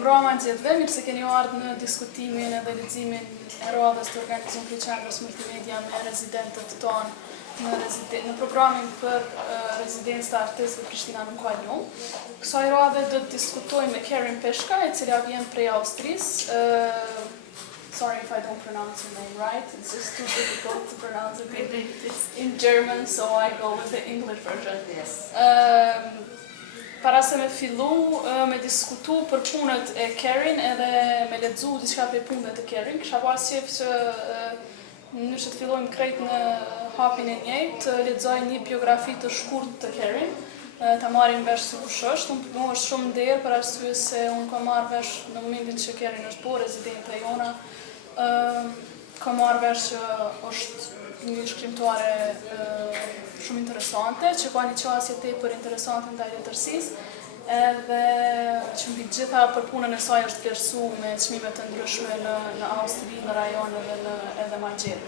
mbroma gjithëve, mirë se keni ardhur në diskutimin edhe leximin e radhës të organizuar nga Qendrës Multimedia me rezidentët tonë në programin për rezidencë të artistëve Prishtina në Kuala. Kësaj radhe do të diskutojmë me Karin Peschka, e cila vjen prej Austrisë. Sorry if I don't pronounce your name right, it's just too difficult to pronounce it in German, so I go with the English version. Yes. Para se me fillu me diskutu për punët e Karin edhe me lexu diçka prej punëve të Karin, kisha pas qejf që në që të fillojmë krejt në hapin e njëjtë, të lexoj një biografi të shkurtë të Karin, ta marrim vesh se kush është. Unë është shumë nder për arsye se unë kam marrë vesh në momentin që Karin është po rezidente e jona, kam marrë vesh që është një shkrimtare shumë interesante, që ka një qasje tepër interesante ndaj letërsisë, edhe që mbi gjitha për punën e saj është vlerësu me çmime të ndryshme në Austri, në rajon edhe më gjerë.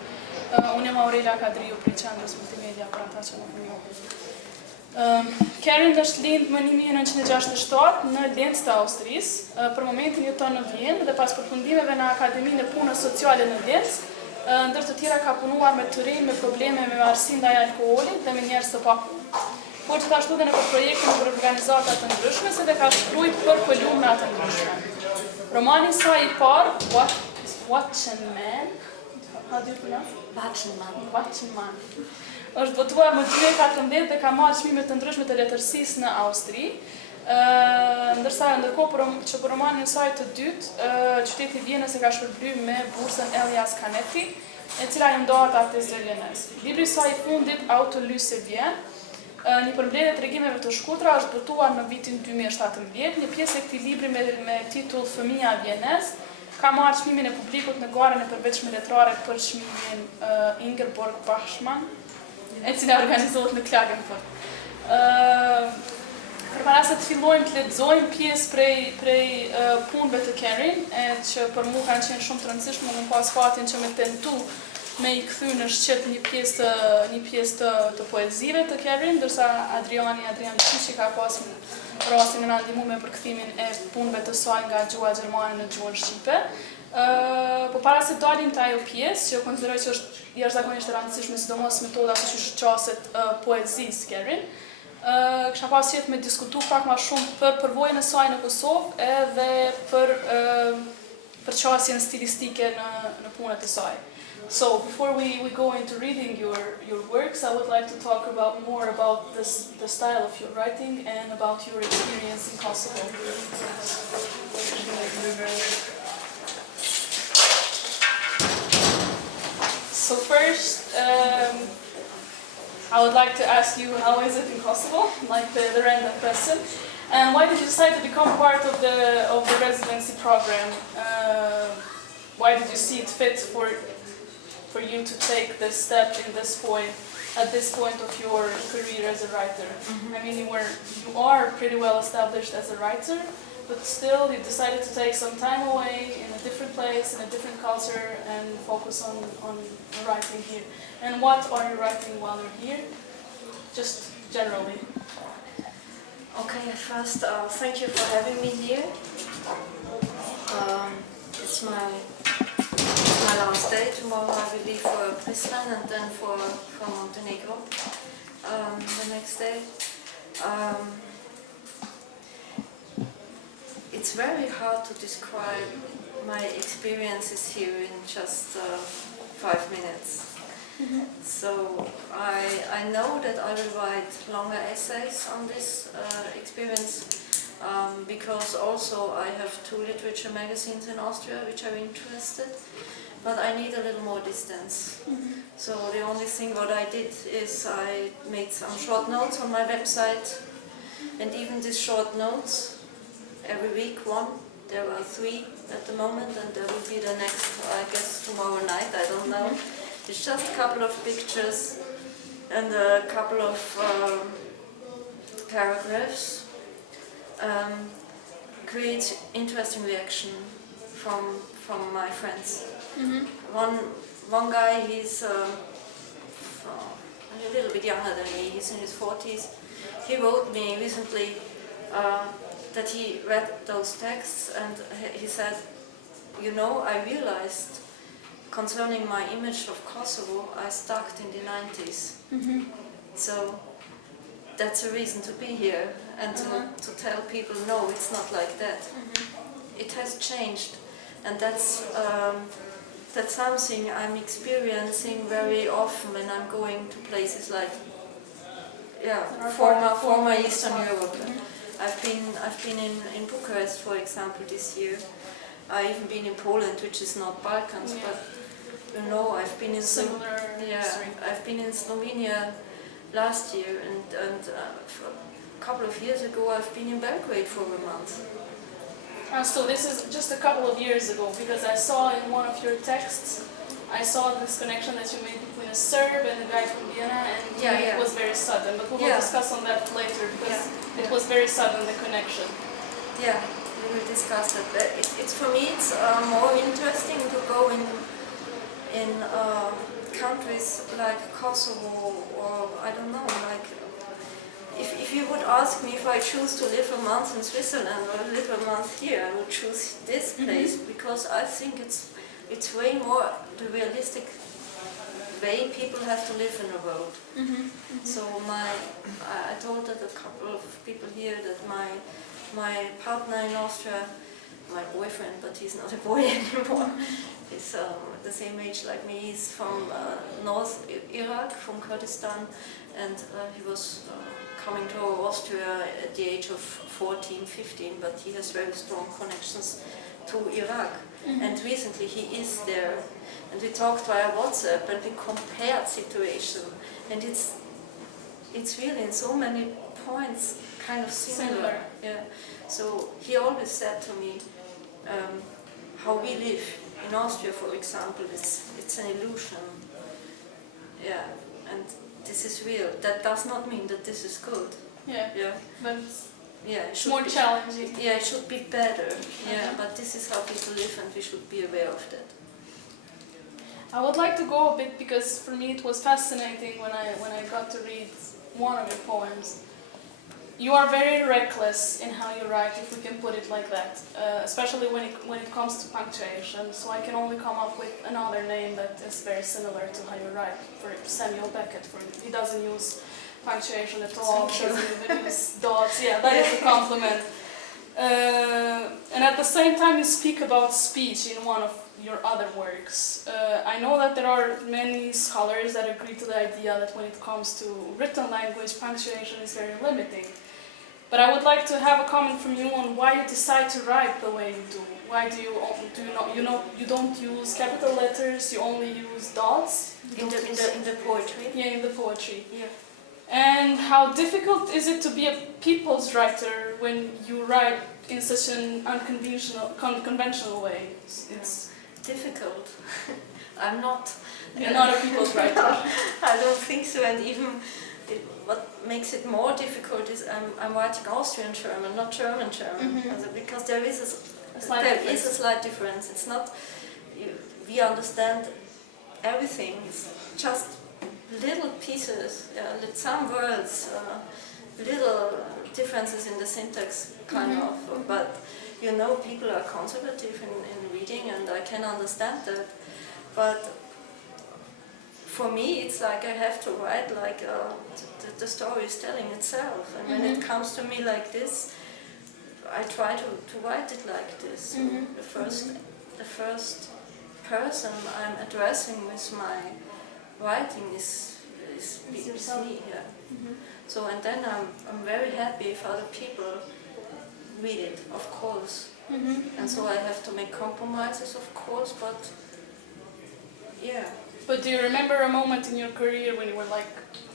Unë jam Aurelia Kadriu prej Qendrës Multimedia, për ata që nuk më njohin. Karin është lindë më 1967 në Linz të Austrisë. Për momentin jeton në Vienë dhe pas përfundimeve në Akademinë e Punës Sociale në Linz, ndër të tjera ka punuar me të rinj me probleme me marrësi ndaj alkoolit dhe me njerëz të papunët. Por gjithashtu edhe në projekte në organizata të ndryshme, se dhe ka shkruajtur për kolumna të ndryshme. Romani i saj i parë, Watschenmann, Watschenmann, është votuar më 2014 dhe ka marrë çmime të ndryshme të letërsisë në Austri. Ndërkohë që për romanin e saj të dytë, qyteti i Vienës e ka shpërblyr me bursën Elias Canetti, e cila i ndohet artistëve vienezë. Libri i saj i fundit, Autorlys Vien, një përmbledhje tregimeve të shkurtra, është botuar në vitin 2017. Një pjesë e këtij libri me titull Fëmia Viennese ka marrë çmimin e publikut në garën e përveçme letrare për çmimin Watschenmann, e cila organizohet në Klagenfurt. Përpara se të fillojmë të lexojmë pjesë prej punëve të Karin, që për mua kanë qenë shumë të rëndësishme, unë pas fatin që me tentu me i kthy në shqip një pjesë të poezive të Karin, ndërsa Adrian Qishi ka pas rastin e na ndihmu me përkthimin e punëve të saj nga gjuha gjermane në gjuhën shqipe. Po para se dalim të ajo pjesë, që konsideroj që është jashtëzakonisht e rëndësishme, sidomos metoda si që qaset poezisë Karin, kisha pas qejf me diskutu pak ma shumë për përvojën e saj në Kosovë edhe për qasjen stilistike në punët e saj. So, before we go into reading your works, I would like to talk more about the style of your writing and about your experience in Kosovo. So first, I would like to ask you, how is it in Kosovo, like the random question, and why did you decide to become part of the residency program? Why did you see it fit for you to take this step at this point of your career as a writer? Mm-hmm. I mean, you are pretty well established as a writer, but still you decided to take some time away in a different place, in a different culture, and focus on writing here. And what are you writing while you're here? Just generally. Okay, first, thank you for having me here. It's my last day. Tomorrow I will leave for Prishtina and then for Montenegro the next day. It's very hard to describe my experiences here in just 5 minutes. Mm-hmm. So I know that I will write longer essays on this experience because also I have 2 literature magazines in Austria which are interested, but I need a little more distance. Mm-hmm. So the only thing what I did is I made some short notes on my website, and even these short notes, every week one, there are 3 at the moment, and there will be the next, I guess, tomorrow night, I don't know. Mm-hmm. It's just a couple of pictures and a couple of paragraphs. Create interesting reaction from my friends. Mm-hmm. One guy, he's a little bit younger than me, he's in his 40s. He wrote me recently, that he read those texts and he said, you know, I realized concerning my image of Kosovo, I started in the 90s. So that's a reason to be here and to tell people, no, it's not like that. It has changed, and that's something I'm experiencing very often when I'm going to places like former Eastern Europe. I've been in Bucharest, for example, this year. I've even been in Poland, which is not Balkans, but you know, I've been in I've been in Slovenia last year, and a couple of years ago I've been in Belgrade for a month. So this is just a couple of years ago, because I saw in one of your texts, I saw this connection that you made between a Serb and a guy from Vienna, and it was very sudden, but we will discuss on that later, because it was very sudden, the connection. Yeah, we will discuss that. It's for me, it's more interesting to go in countries like Kosovo, or I don't know, like if you would ask me if I choose to live a month in Switzerland or live a month here, I would choose this place, because I think it's way more the realistic way people have to live in the world. So I told that a couple of people here that my partner in Austria, my boyfriend, but he's not a boy anymore, is the same age like me. He's from North Iraq, from Kurdistan, and he was coming to Austria at the age of 14, 15, but he has very strong connections to Iraq. And recently he is there, and we talked via WhatsApp and we compared situation, and it's really in so many points kind of similar. Yeah. So he always said to me, how we live in Austria, for example, it's an illusion. Yeah, and this is real. That does not mean that this is good. But it's more challenging. Yeah, it should be better. But this is how people live, and we should be aware of that. I would like to go a bit, because for me it was fascinating when I got to read one of your poems. You are very reckless in how you write, if we can put it like that, especially when it comes to punctuation. So I can only come up with another name that is very similar to how you write. For Samuel Beckett, he doesn't use punctuation at all. He doesn't even use dots. Yeah, that is a compliment. And at the same time, you speak about speech in one of your other works. I know that there are many scholars that agree to the idea that when it comes to written language, punctuation is very limiting. But I would like to have a comment from you on why you decide to write the way you do. Why do you don't use capital letters? You only use dots in the poetry. Yeah, in the poetry. Yeah. And how difficult is it to be a people's writer when you write in such an unconventional way? It's difficult. I'm not. You're not a people's writer. I don't think so, and even what makes it more difficult is I'm writing Austrian German, not German German, because there is a slight difference. It's not, we understand everything, it's just little pieces, some words, little differences in the syntax, kind of, but you know, people are conservative in reading, and I can understand that, but for me, it's like I have to write like the story is telling itself, and when it comes to me like this, I try to write it like this. So the first person I'm addressing with my writing is me. Yeah. So and then I'm very happy if other people read it, of course, and so I have to make compromises, of course, but yeah. But do you remember a moment in your career when you were like,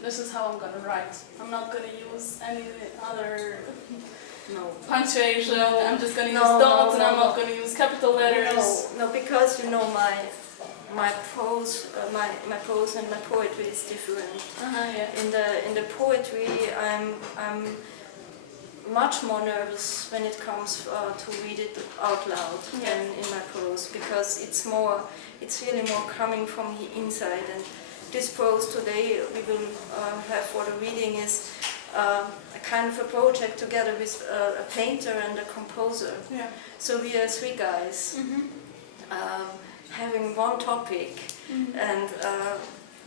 this is how I'm going to write? I'm not going to use any other punctuation, I'm just going to use dots, and I'm not going to use capital letters. No, because you know my prose, my prose and my poetry is different. In the poetry, I'm much more nervous when it comes to read it out loud than in my prose, because it's really more coming from the inside. And this prose today we will have for the reading is a kind of a project together with a painter and a composer. Yeah. So we are three guys having one topic, and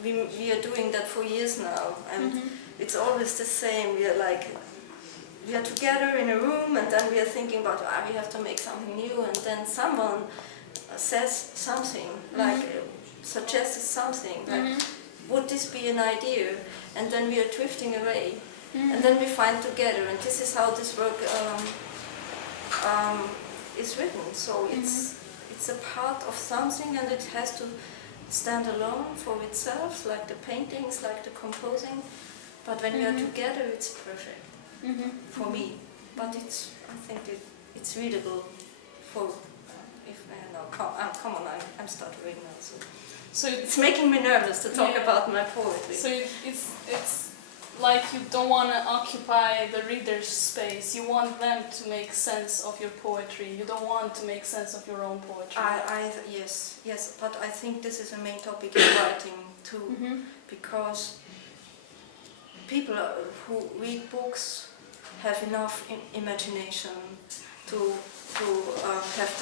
we are doing that for years now, and it's always the same. We are together in a room, and then we are thinking about we have to make something new, and then someone says something, like suggests something, like would this be an idea, and then we are drifting away, and then we find together, and this is how this work is written. So it's a part of something, and it has to stand alone for itself, like the paintings, like the composing. But when we are together, it's perfect for me. But I think it's readable for. Come on, I'm stuttering now. So it's making me nervous to talk about my poetry. So it's like you don't want to occupy the reader's space. You want them to make sense of your poetry. You don't want to make sense of your own poetry. Yes. But I think this is a main topic in writing too, because people who read books have enough imagination to have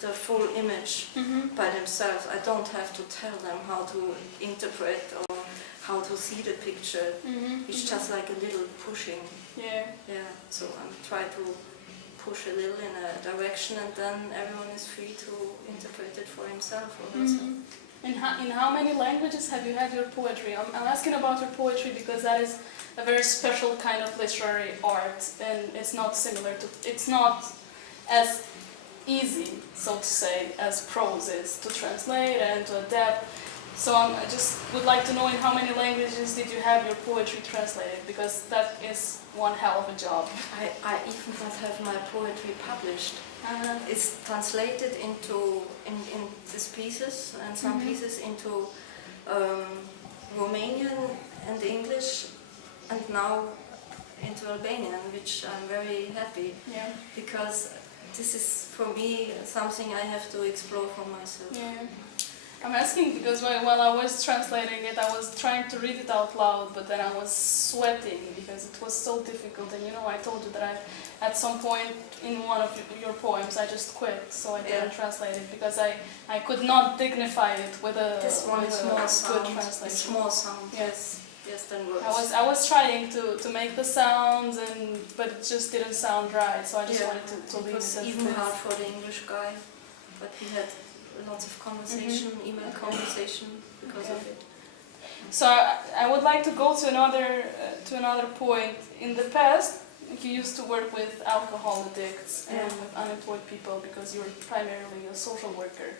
the full image by themselves. I don't have to tell them how to interpret or how to see the picture. It's just like a little pushing. Yeah. So I'm trying to push a little in a direction, and then everyone is free to interpret it for himself or herself. In how many languages have you had your poetry? I'm asking about your poetry because that is a very special kind of literary art, and it's not as easy, so to say, as prose is to translate and to adapt. So I just would like to know in how many languages did you have your poetry translated, because that is one hell of a job. I even don't have my poetry published. It's translated into in these pieces, and some pieces into Romanian and English, and now into Albanian, which I'm very happy, because this is for me something I have to explore for myself. Yeah. I'm asking because while I was translating it, I was trying to read it out loud, but then I was sweating because it was so difficult. And I told you that at some point in one of your poems, I just quit, so I didn't translate it because I could not dignify it with a good translation. Small sound. Yes. Yes, then works. I was trying to make the sounds, but it just didn't sound right, so I just wanted to leave it. It was even hard for the English guy, but we had lots of conversation, email conversation because of it. So I would like to go to another point. In the past, you used to work with alcohol addicts and with unemployed people because you were primarily a social worker.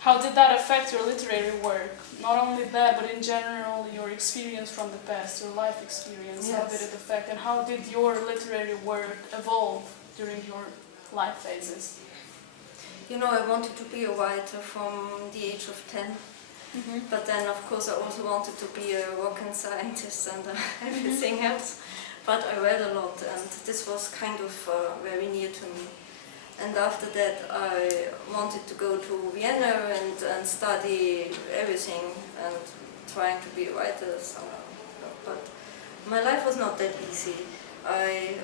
How did that affect your literary work? Not only that, but in general, your experience from the past, your life experience, how did it affect, and how did your literary work evolve during your life phases? I wanted to be a writer from the age of 10, but then of course I also wanted to be a rocket scientist and everything else. But I read a lot, and this was kind of very near to me. And after that I wanted to go to Vienna and study everything and trying to be a writer somehow. But my life was not that easy. I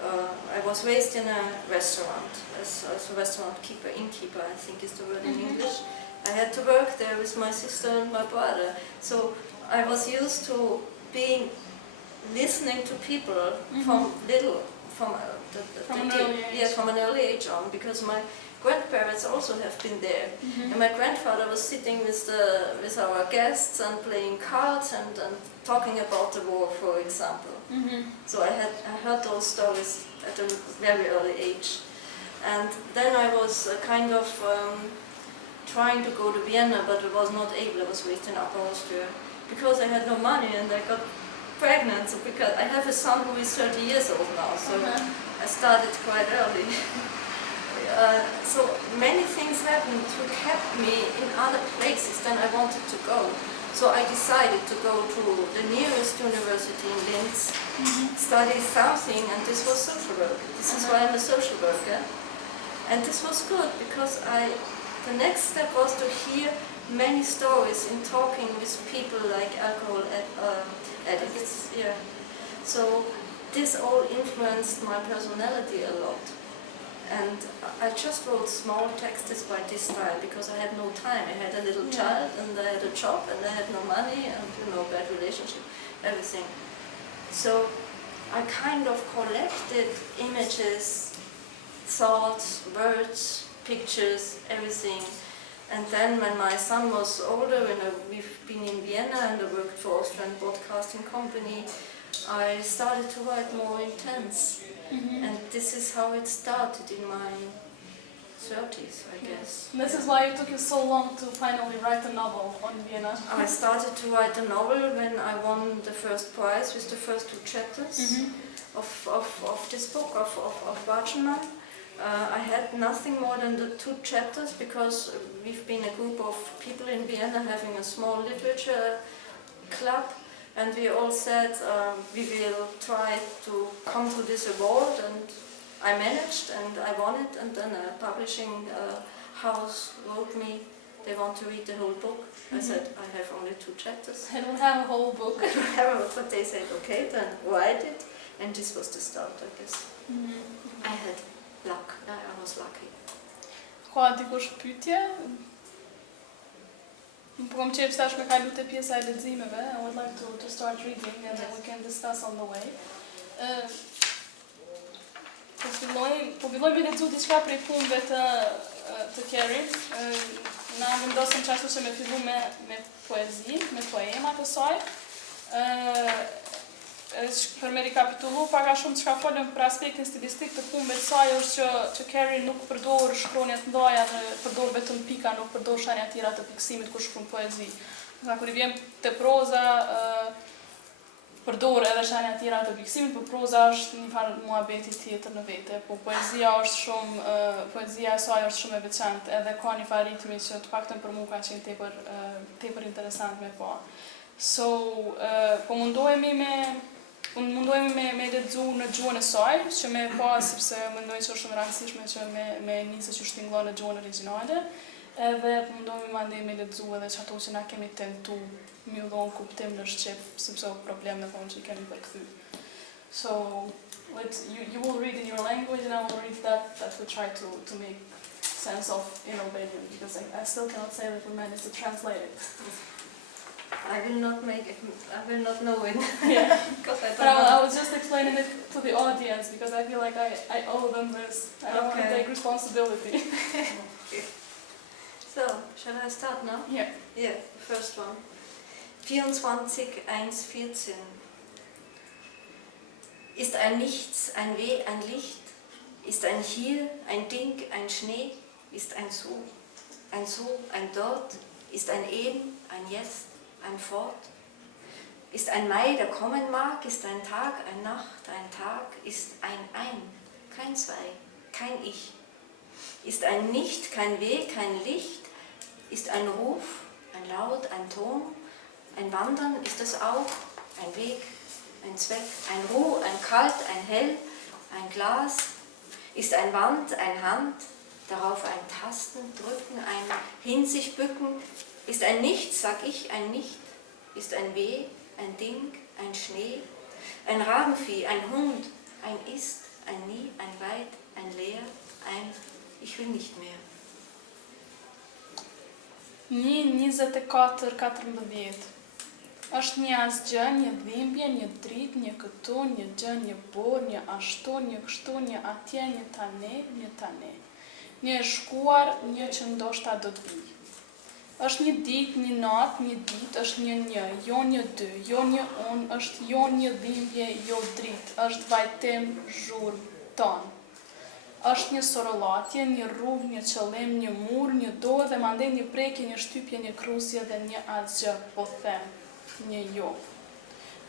was raised in a restaurant as a restaurant keeper, innkeeper I think is the word in English. I had to work there with my sister and my brother. So I was used to listening to people from an early age on, because my grandparents also have been there. And my grandfather was sitting with our guests and playing cards and talking about the war, for example. So I heard those stories at a very early age. And then I was kind of trying to go to Vienna, but I was not able. I was raised in Upper Austria because I had no money, and I got pregnant. So because I have a son who is 30 years old now, so I started quite early. So many things happened who kept me in other places than I wanted to go. So I decided to go to the nearest university in Linz, study something, and this was social work. This is why I'm a social worker. And this was good because the next step was to hear many stories in talking with people like alcohol addicts. So this all influenced my personality a lot. And I just wrote small texts by this style because I had no time. I had a little child and I had a job and I had no money and bad relationship, everything. So I kind of collected images, thoughts, words, pictures, everything. And then when my son was older, when we've been in Vienna and I worked for Austrian Broadcasting Company, I started to write more intense. And this is how it started in my 30s, I guess. And this is why it took you so long to finally write a novel on Vienna. I started to write a novel when I won the first prize with the first 2 chapters of this book, of Watschenmann. I had nothing more than the 2 chapters because we've been a group of people in Vienna having a small literature club, and we all said we will try to come to this award, and I managed and I won it, and then a publishing house wrote me they want to read the whole book. I said I have only 2 chapters. I don't have a whole book. I don't have it, but they said okay, then write it, and this was the start, I guess. I had luck. I was lucky. Ka dikush pyetje? Po kam qejf tash me kalu te pjesa e leximeve. I would like to start reading and then we can discuss on the way. Po filloj me lexu diçka prej punëve të Karin. Na vendosëm qashtu që me fillu me poezi, me poemat e saj. Për me rekapitullu pak a shumë çka folëm për aspektin stilistik të punëve të saj është që Karin nuk përdor shkronja të mëdha dhe përdor vetëm pika, nuk përdor shenja tjera të fiksimit kur shkruan poezi. Nga kur I vjen te proza, përdor edhe shenja tjera të fiksimit, por proza është një farë muhabeti tjetër në vete. Po poezia e saj është shumë e veçantë, edhe ka një farë ritmi që të paktën për mua ka qenë tepër interesant me pa. So, po mundohemi me lexu në gjuhën e saj, që me pa sepse mendoj që është shumë rëndësishme që me nisë që shtingëllon në gjuhën origjinale, edhe po mundohemi mandej me lexu edhe çato që na kemi tentu mi u dhon kuptim në shqip, sepse o problem në fund që I kemi përkthy. So, you will read in your language and I will read that we try to make sense of in Albanian, because I still cannot say that we managed to translate it. I will not know it. Yeah. Because I was just explaining it to the audience because I feel like I owe them this. I don't want to take responsibility. So, shall I start now? Yeah. Yeah, first one. 24:1:14. Ist ein Nichts, ein Weh, ein Licht? Ist ein Hier, ein Ding, ein Schnee? Ist ein So, ein Dort? Ist ein Eben, ein Jetzt? Ein Fort? Ist ein Mai, der kommen mag? Ist ein Tag, ein Nacht, ein Tag? Ist ein, kein Zwei, kein Ich? Ist ein Nicht, kein Weg, kein Licht? Ist ein Ruf, ein Laut, ein Ton? Ein Wandern ist es auch? Ein Weg, ein Zweck? Ein Ruh, ein Kalt, ein Hell, ein Glas? Ist ein Wand, ein Hand? Darauf ein Tasten, Drücken, ein Hinsicht bücken? Ist ein Nichts, sag ich, ein Nicht? Ist ein Weh, ein Ding, ein Schnee? Ein Rabenvieh, ein Hund, ein Ist, ein Nie, ein Weit, ein Leer, ein Ich will nicht mehr. 1:24:14. Është një asgjë, një dhimbje, një dritë, një këtu, një gjë, një borë, një ashtu, një kështu, një atje, një tane. Një e shkuar, një që ndoshta do të vijë. Është një ditë, një natë, një ditë, është një, jo një dy, jo një unë, është jo një dhimbje, jo dritë, është vajtim, zhurmë, tonë. Është një sorollatje, një rrugë, një qëllim, një mur, një dorë dhe mandej një prekje, një shtypje, një krusje dhe një asgjë, po them, një jo.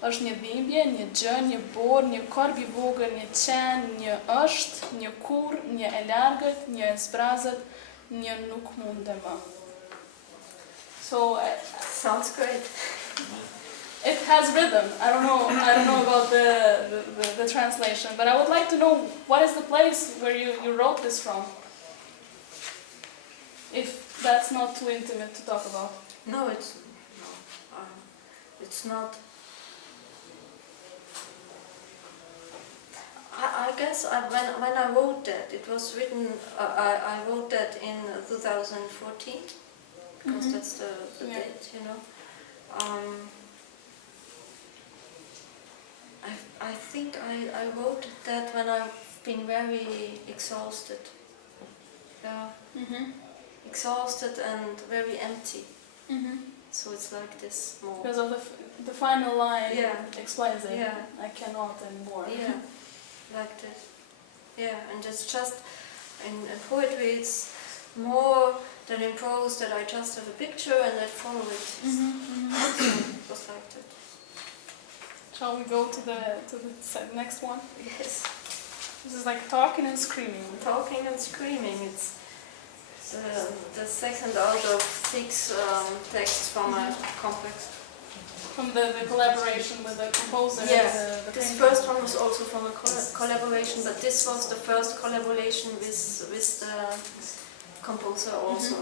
Është një dhimbje, një gjë, një borë, një korb I vogël, një qenë, një është, një kur, një e largët, një e zbrazët, një nuk munde më. So sounds great. It has rhythm. I don't know about the translation, but I would like to know what is the place where you wrote this from. If that's not too intimate to talk about. No, it's not. I guess when I wrote that, it was written, I wrote that in 2014, because that's the date, you know. I think I wrote that when I've been very exhausted. Yeah. Exhausted and very empty. So it's like this more. Because of the final line explains it. Yeah. I cannot anymore. Yeah, like this. Yeah, and it's just in poetry it's more than in prose that I just have a picture and I follow it. So it was like that. Shall we go to the next one? Yes. This is like talking and screaming. Talking and screaming. It's the second out of 6 texts from a complex. From the collaboration with the composer. Yeah, and the this painter. first one was also from a collaboration, but this was the first collaboration with the composer also.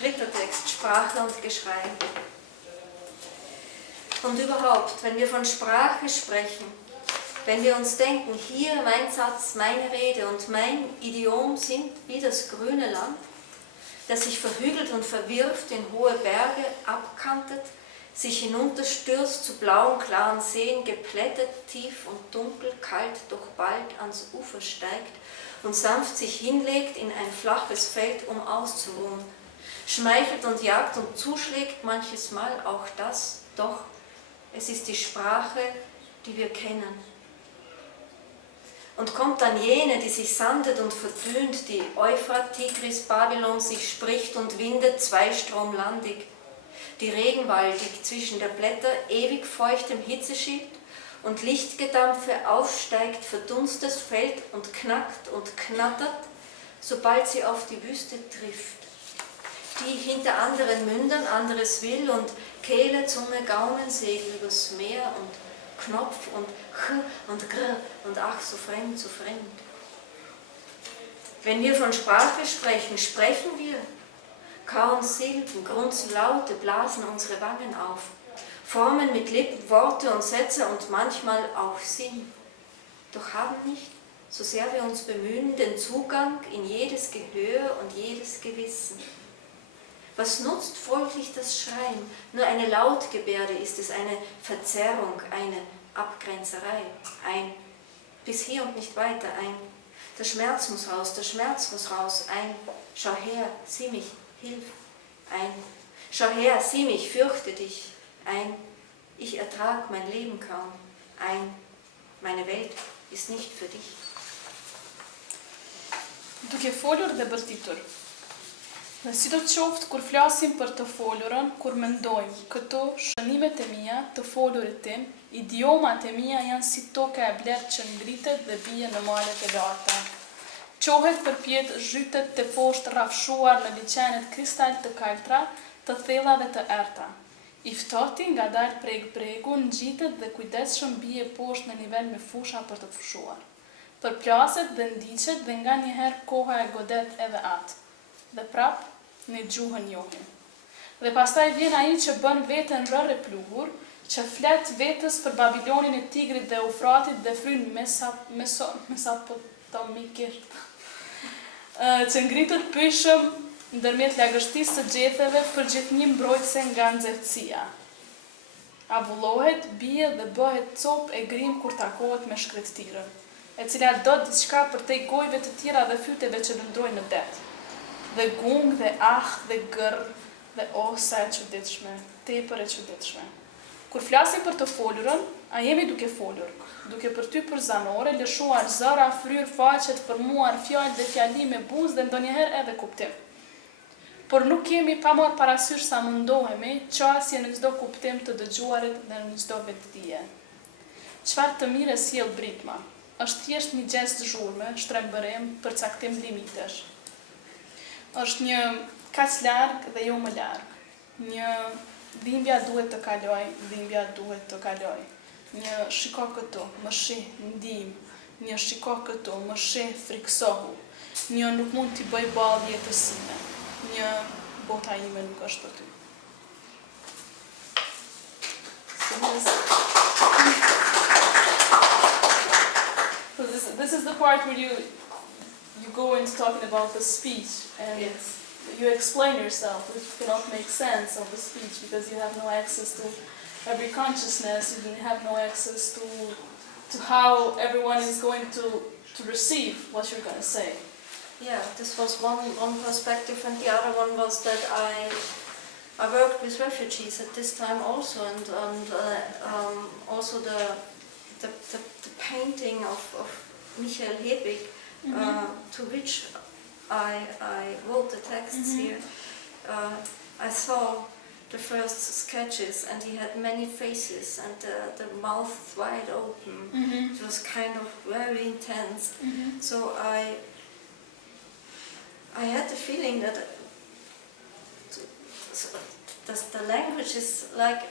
Dritter Text, Sprache und Geschrei. Und überhaupt, wenn wir von Sprache sprechen, wenn wir uns denken, hier mein Satz, meine Rede und mein Idiom sind wie das grüne Land, das sich verhügelt und verwirft in hohe Berge, abkantet, sich hinunterstürzt zu blauen, klaren Seen, geplättet, tief und dunkel, kalt, doch bald ans Ufer steigt und sanft sich hinlegt in ein flaches Feld, um auszuruhen, schmeichelt und jagt und zuschlägt manches Mal auch das, doch es ist die Sprache, die wir kennen. Und kommt dann jene, die sich sandet und verdünnt, die Euphrat, Tigris, Babylon sich spricht und windet zweistromlandig, die regenwaldig zwischen der Blätter ewig feuchtem Hitzeschild und Lichtgedampfe aufsteigt, verdunstet, fällt und knackt und knattert, sobald sie auf die Wüste trifft, die hinter anderen Mündern anderes will und Kehle, Zunge, Gaumen, Segel übers Meer und Knopf und Ch und Gr und ach, so fremd, so fremd. Wenn wir von Sprache sprechen, sprechen wir, kauen Silben, grunzen Laute, blasen unsere Wangen auf, formen mit Lippen Worte und Sätze und manchmal auch Sinn, doch haben nicht, so sehr wir uns bemühen, den Zugang in jedes Gehör und jedes Gewissen. Was nutzt folglich das Schreien? Nur eine Lautgebärde ist es, eine Verzerrung, eine Abgrenzerei, ein bis hier und nicht weiter, ein der Schmerz muss raus, der Schmerz muss raus, ein schau her, sieh mich, hilf, ein schau her, sieh mich, fürchte dich, ein ich ertrag mein Leben kaum, ein meine Welt ist nicht für dich. Duke folur dhe bërtitur. Në sido qoftë kur flasim për të folurën, kur mendojmë këto shënimet e mia, të folurit tim, idiomat e mia janë si toka e blerë që ngritet dhe bie në malet e larta. Qohet përpjet zhytet të poshtë rrafshuar në liçenet kristal të kaltra, të thella dhe të errta. I ftohti nga dalë bregu ngjitet dhe kujdesshëm bie poshtë në nivel me fusha për të fushuar. Përplaset dhe ndiqet dhe nga njëherë koha e godet edhe atë. Dhe prap në gjuhën njohin. Dhe pastaj vjen ai që bën veten rrë e pluhur, që flet vetës për Babilonin e Tigrit dhe Eufratit dhe fryn Mesopotamikir, që ngritet pyshëm ndërmjet lagështisë së gjetheve për gjithnjë mbrojtëse nga nxehtësia. Avullohet, bie dhe bëhet copë e grim kur takohet me shkretëtirën, e cila do diçka për te gojve të tjera dhe fyteve që lëndrojnë në det. Dhe gung, dhe dhe gërr, dhe sa e çuditshme, tepër e çuditshme. Kur flasim për të folurën, a jemi duke folur, duke për ty për zanore, lëshuar zëra, fryr faqet, përmuar fjalë dhe fjalime buzë dhe ndonjëherë edhe kuptim. Por nuk kemi pa marrë parasysh sa mundohemi, qasje në çdo kuptim të dëgjuarit dhe në çdo vetdije. Çfarë të mire sjell britma, është thjesht një gjest zhurme, shtrembërim, përcaktim limitesh. Është një kaq larg dhe jo më larg. Një dhimbja duhet të kaloj, dhimbja duhet të kaloj. Një shiko këtu, më shih, ndim. Një shiko këtu, më shih, friksohu. Një nuk mund t'i bëj ballë jetës sime. Një bota ime nuk është për ty. So this is the part where you go into talking about the speech, and Yes. you explain yourself, which cannot make sense of the speech because you have no access to every consciousness, you have no access to how everyone is going to receive what you're going to say. Yeah, this was one perspective, and the other one was that I worked with refugees at this time also, and also the painting of Michael Hedwig, to which I wrote the texts here. I saw the first sketches, and he had many faces, and the mouth wide open. It was kind of very intense. So I had the feeling that the language is like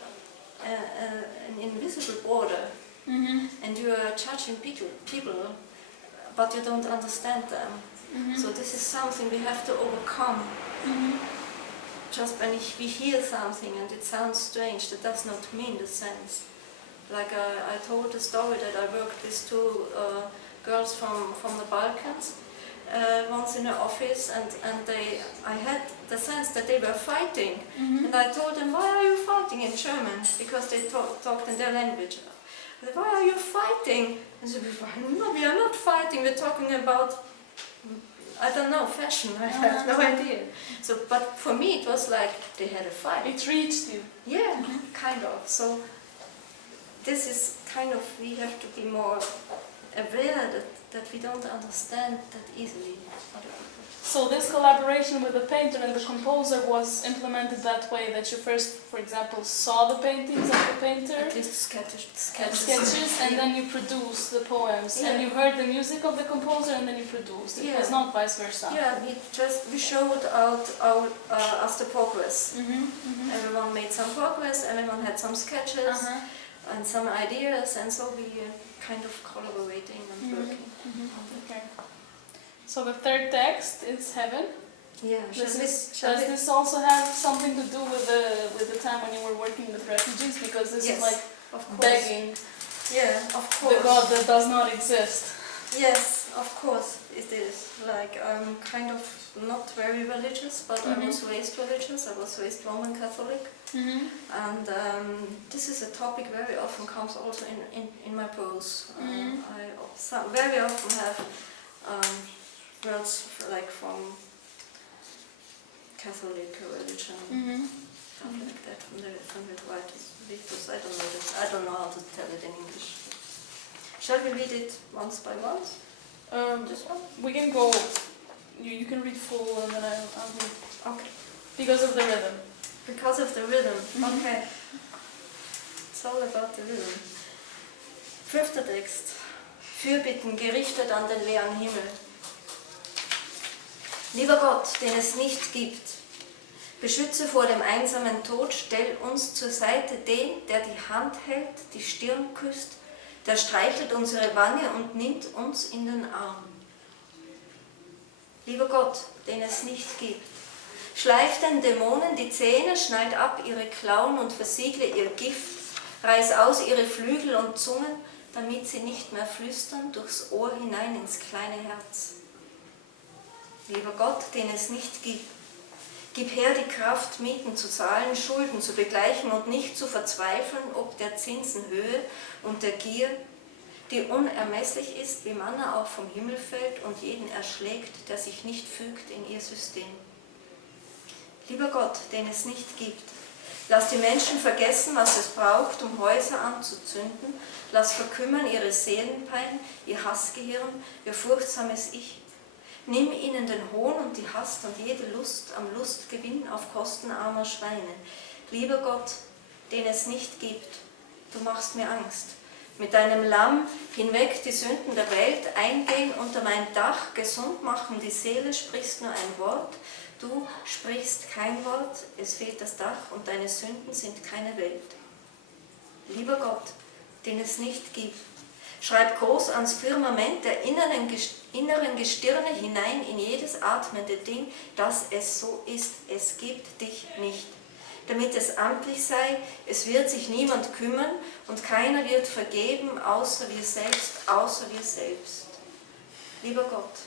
an invisible border, and you are judging people, but you don't understand them. So this is something we have to overcome. Just when we hear something and it sounds strange, that does not mean the sense. Like I told a story that I worked with two girls from the Balkans once in an office, and I had the sense that they were fighting, and I told them, why are you fighting in German? Because they talked in their language. I said, why are you fighting? And they said, no, we are not fighting, we're talking about, I don't know, fashion, I have no idea. So, but for me it was like they had a fight. It reached you. Yeah, kind of. So this is kind of, we have to be more aware that we don't understand that easily other people. So this collaboration with the painter and the composer was implemented that way, that you first, for example, saw the paintings of the painter, At least sketches, and then you produced the poems, and you heard the music of the composer, and then you produced. It was not vice versa. Yeah, we showed us the progress. Everyone made some progress, everyone had some sketches and some ideas, and so we kind of collaborating and working. Okay. So the third text is Heaven. Yeah. Does this also have something to do with the time when you were working with refugees? Because this is like begging the God that does not exist. Yes, of course it is. Like, I'm kind of not very religious, but I was raised religious. I was raised Roman Catholic. And this is a topic very often comes also in my prose. I very often have words like from Catholic religion, stuff like that, from the writers. I don't know this. I don't know how to tell it in English. Shall we read it once by once? This one? We can go. You can read full, and then I'll read. Okay. Because of the rhythm. Because of the rhythm. Okay. It's all about the rhythm. Fünfter Text. Fürbitten gerichtet an den leeren Himmel. Lieber Gott, den es nicht gibt, beschütze vor dem einsamen Tod, stell uns zur Seite den, der die Hand hält, die Stirn küsst, der streichelt unsere Wange und nimmt uns in den Arm. Lieber Gott, den es nicht gibt, schleif den Dämonen die Zähne, schneid ab ihre Klauen und versiegle ihr Gift, reiß aus ihre Flügel und Zungen, damit sie nicht mehr flüstern durchs Ohr hinein ins kleine Herz. Lieber Gott, den es nicht gibt, gib her die Kraft, Mieten zu zahlen, Schulden zu begleichen und nicht zu verzweifeln, ob der Zinsenhöhe und der Gier, die unermesslich ist, wie Manna auch vom Himmel fällt und jeden erschlägt, der sich nicht fügt in ihr System. Lieber Gott, den es nicht gibt, lass die Menschen vergessen, was es braucht, um Häuser anzuzünden, lass verkümmern ihre Seelenpein, ihr Hassgehirn, ihr furchtsames Ich. Nimm ihnen den Hohn und die Hast und jede Lust am Lustgewinn auf Kosten armer Schweine. Lieber Gott, den es nicht gibt, du machst mir Angst. Mit deinem Lamm hinweg die Sünden der Welt, eingehen unter mein Dach, gesund machen die Seele, sprichst nur ein Wort. Du sprichst kein Wort, es fehlt das Dach und deine Sünden sind keine Welt. Lieber Gott, den es nicht gibt, schreib groß ans Firmament der inneren Gestirne hinein in jedes atmende Ding, dass es so ist, es gibt dich nicht. damit es amtlich sei, es wird sich niemand kümmern und keiner wird vergeben, außer wir selbst, außer wir selbst. Lieber Gott,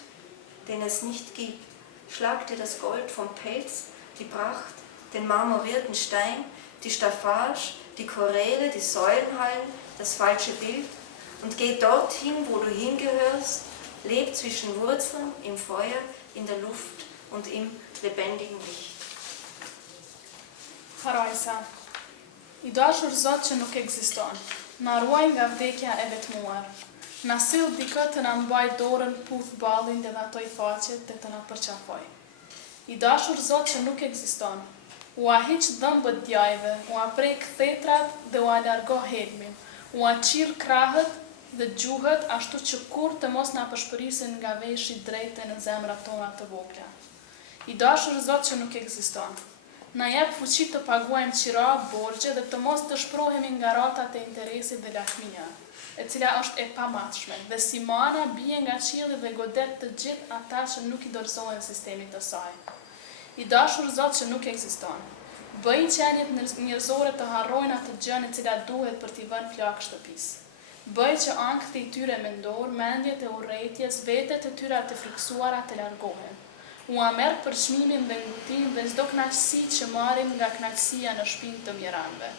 den es nicht gibt, schlag dir das Gold vom Pelz, die Pracht, den marmorierten Stein, die Staffage, die Choräle, die Säulenhallen, das falsche Bild und geh dorthin, wo du hingehörst, leb zwischen Wurzeln, im Feuer, in der Luft und im lebendigen Licht. Harojsa. I dashur Zot që nuk ekziston, na ruaj nga vdekja e vetmuar. Na sill dikë të na mbaj dorën puth ballin dhe ato i faqet dhe të na përqafoj. I dashur Zot që nuk ekziston, u a hiq dhëmbët djajve, u a prek thetrat dhe u a largo helmin, u a qirë krahët dhe gjuhët ashtu që kur të mos na përshpërisin nga veshi drejte në zemrat tona të vogla. I dashur Zot që nuk ekziston, na jep fuqi të paguajmë qira, borxhe dhe të mos të shprohemi nga ratat e interesit dhe lakmia, e cila është e pamatshme dhe si mana bie nga qielli dhe godet të gjithë ata që nuk i dorëzohen sistemit të saj. I dashur Zot që nuk ekziston, bëj qenjet njerëzore të harrojnë atë gjën e cila duhet për t'i vënë flak shtëpisë. Bëj që ankth e tyre mendor, mendjet e urrëties, vetet e tyre të friksuara të largohen. U a merr për çmimin dhe ngutin dhe çdo kënaqësi që marrim nga kënaqësia në shpinë të mjeranëve.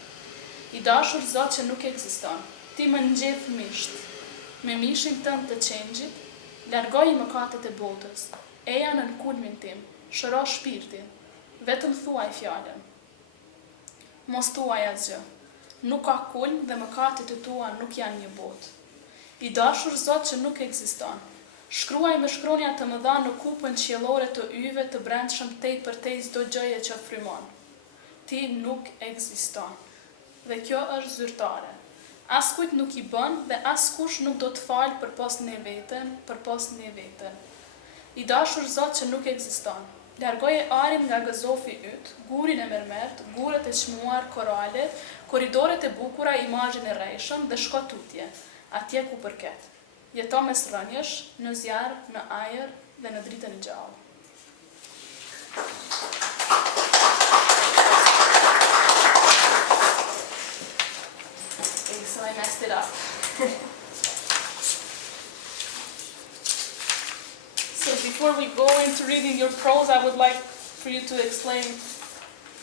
I dashur Zot që nuk ekziston, ti më ngjeth misht. Me mishin tënd të qengjit, largoj mëkatet e botës, eja në kulmin tim, shëro shpirtin, vetëm thuaj fjalën. Mos thuaj asgjë. Nuk ka kulm dhe mëkatet e tua nuk janë një botë. I dashur Zot që nuk ekziston, shkruaj me shkronja të mëdha në kupën qiellore të yve të brendshëm tej për tej çdo gjëje që frymon. Ti nuk ekziston. Dhe kjo është zyrtare. Askujt nuk i bën dhe askush nuk do të falë përpos ne veten. I dashur Zot që nuk ekziston, largoje arin nga gëzofi yt, gurin e mermert, gurët e çmuar, koralet, korridoret e bukura, imazhin e rrejshëm dhe shko tutje, atje ku përket. Jeto mes rënjesh, në zjarr, në ajër dhe në dritën e gjallë. Okay, so I messed it up. So before we go into reading your prose, I would like for you to explain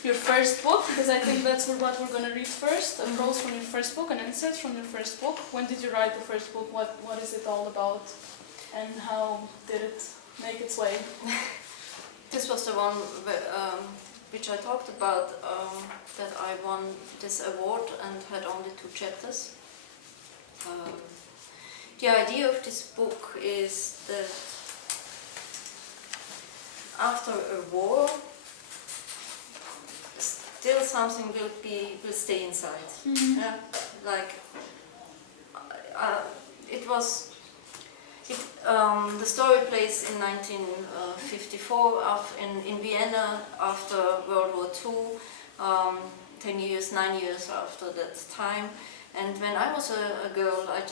your first book, because I think that's what we're going to read first, a prose from your first book, an insert from your first book. When did you write the first book? What is it all about? And how did it make its way? This was the one which I talked about, that I won this award and had only 2 chapters. The idea of this book is that after a war, still something will stay inside. Mm-hmm. Yeah, like the story plays in 1954 in Vienna after World War II, 9 years after that time. And when I was a girl, I